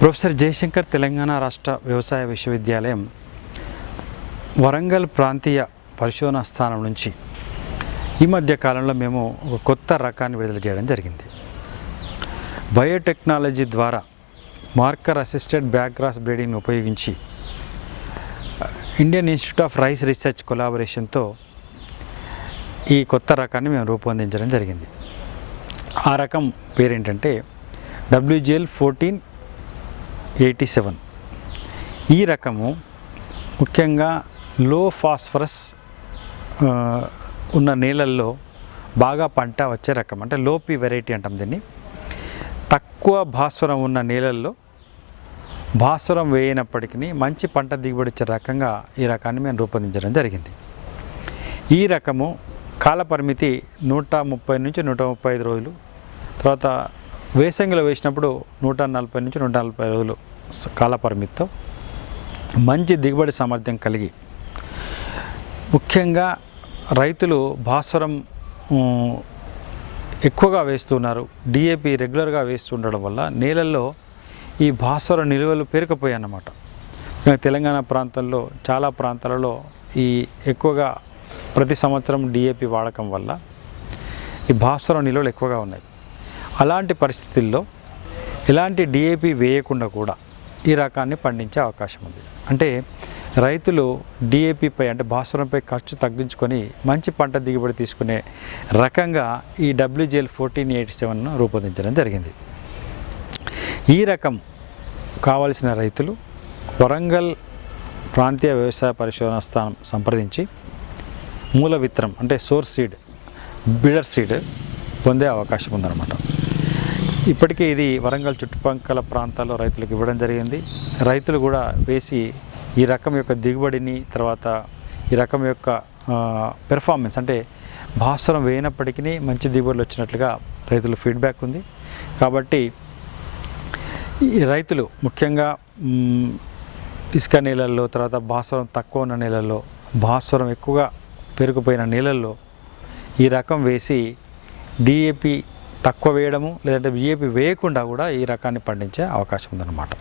Professor Jayashankar Telangana రాష్ట్ర వ్యవసాయ విశ్వవిద్యాలయం వరంగల్ ప్రాంతీయ పరిశోధనా స్థానం నుంచి ఈ మధ్య కాలంలో మేము ఒక కొత్త రకాన్ని విడుదల చేయడం జరిగింది. బయోటెక్నాలజీ ద్వారా మార్కర్ అసిస్టెడ్ బ్యాక్గ్రాస్ బ్రీడింగ్ని ఉపయోగించి Indian Institute of Rice Research కొలాబరేషన్తో ఈ కొత్త రకాన్ని మేము రూపొందించడం జరిగింది. ఆ రకం పేరేంటంటే W G L fourteen eighty seven. ఈ రకము ముఖ్యంగా లో ఫాస్ఫరస్ ఉన్న నేలల్లో బాగా పంట వచ్చే రకం. అంటే లోపి వెరైటీ అంటాం దీన్ని. తక్కువ భాస్వరం ఉన్న నేలల్లో భాస్వరం వేయనప్పటికీ మంచి పంట దిగుబడి వచ్చే రకంగా ఈ రకాన్ని మేము రూపొందించడం జరిగింది. ఈ రకము కాల పరిమితి నూట ముప్పై నుంచి నూట ముప్పై ఐదు రోజులు తర్వాత వేసంగిలో వేసినప్పుడు నూట నలభై నుంచి నూట నలభై రోజులు కాలపరిమితితో మంచి దిగుబడి సామర్థ్యం కలిగి ముఖ్యంగా రైతులు భాస్వరం ఎక్కువగా వేస్తున్నారు. డిఏపి రెగ్యులర్గా వేస్తుండడం వల్ల నేలల్లో ఈ భాస్వర నిల్వలు పేరుకుపోయాయి అన్నమాట తెలంగాణ ప్రాంతంలో చాలా ప్రాంతాలలో ఈ ఎక్కువగా ప్రతి సంవత్సరం డిఏపి వాడకం వల్ల ఈ భాస్వరం నిల్వలు ఎక్కువగా ఉన్నాయి. అలాంటి పరిస్థితుల్లో ఎలాంటి డిఏపి వేయకుండా కూడా ఈ రకాన్ని పండించే అవకాశం ఉంది. అంటే రైతులు డిఏపిపై అంటే భాస్వరంపై ఖర్చు తగ్గించుకొని మంచి పంట దిగుబడి తీసుకునే రకంగా ఈ డబ్ల్యూజిఎల్ ఫోర్టీన్ ఎయిటీ సెవెన్ను రూపొందించడం జరిగింది. ఈ రకం కావలసిన రైతులు వరంగల్ ప్రాంతీయ వ్యవసాయ పరిశోధన స్థానం సంప్రదించి మూల విత్తనం అంటే సోర్స్ సీడ్ బిడర్ సీడ్ పొందే అవకాశం ఉందన్నమాట. ఇప్పటికే ఇది వరంగల్ చుట్టుపక్కల ప్రాంతాల్లో రైతులకు ఇవ్వడం జరిగింది. రైతులు కూడా వేసి ఈ రకం యొక్క దిగుబడిని తర్వాత ఈ రకం యొక్క పెర్ఫార్మెన్స్ అంటే భాస్వరం వేయనప్పటికీ మంచి దిగుబడులు వచ్చినట్లుగా రైతులు ఫీడ్బ్యాక్ ఉంది. కాబట్టి ఈ రైతులు ముఖ్యంగా ఇసుక నేలల్లో తర్వాత భాస్వరం తక్కువ ఉన్న నేలల్లో భాస్వరం ఎక్కువగా పెరిగిపోయిన నీళ్ళల్లో ఈ రకం వేసి డిఏపి తక్కువ వేయడము లేదంటే డిఏపి వేయకుండా కూడా ఈ రకాన్ని పండించే అవకాశం ఉందన్నమాట.